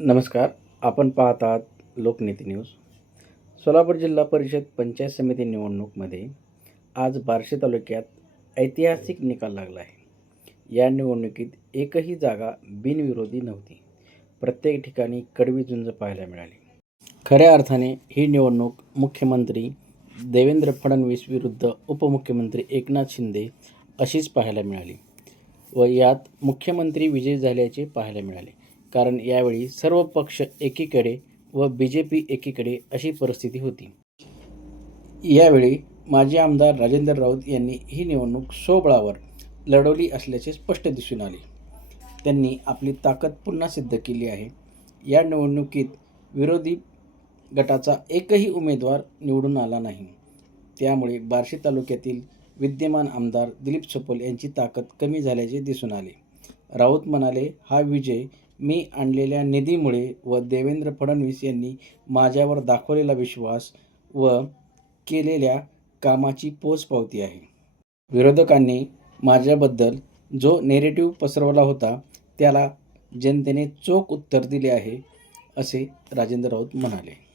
नमस्कार. आपण पाहत आहात लोकनीती न्यूज. सोलापूर जिल्हा परिषद पंचायत समिती निवडणूकमध्ये आज बार्शी तालुक्यात ऐतिहासिक निकाल लागला आहे. या निवडणुकीत एकही जागा बिनविरोधी नव्हती. प्रत्येक ठिकाणी कडवी झुंज पाहायला मिळाली. खऱ्या अर्थाने ही निवडणूक मुख्यमंत्री देवेंद्र फडणवीस विरुद्ध उपमुख्यमंत्री एकनाथ शिंदे अशीच पाहायला मिळाली व यात मुख्यमंत्री विजयी झाल्याचे पाहायला मिळाले. कारण यावेळी सर्व पक्ष एकीकडे व BJP एकीकडे अशी परिस्थिती होती. यावेळी माजी आमदार राजेंद्र राऊत यांनी ही निवडणूक स्वबळावर लढवली असल्याचे स्पष्ट दिसून आले. त्यांनी आपली ताकद पुन्हा सिद्ध केली आहे. या निवडणुकीत विरोधी गटाचा एकही उमेदवार निवडून आला नाही. त्यामुळे बार्शी तालुक्यातील विद्यमान आमदार दिलीप सोपल यांची ताकद कमी झाल्याचे दिसून आले. राऊत म्हणाले, हा विजय मी आणलेल्या निधीमुळे व देवेंद्र फडणवीस यांनी माझ्यावर दाखवलेला विश्वास व केलेल्या कामाची पोचपावती आहे. विरोधकांनी माझ्याबद्दल जो नेरेटिव्ह पसरवला होता त्याला जनतेने चोख उत्तर दिले आहे, असे राजेंद्र राऊत म्हणाले.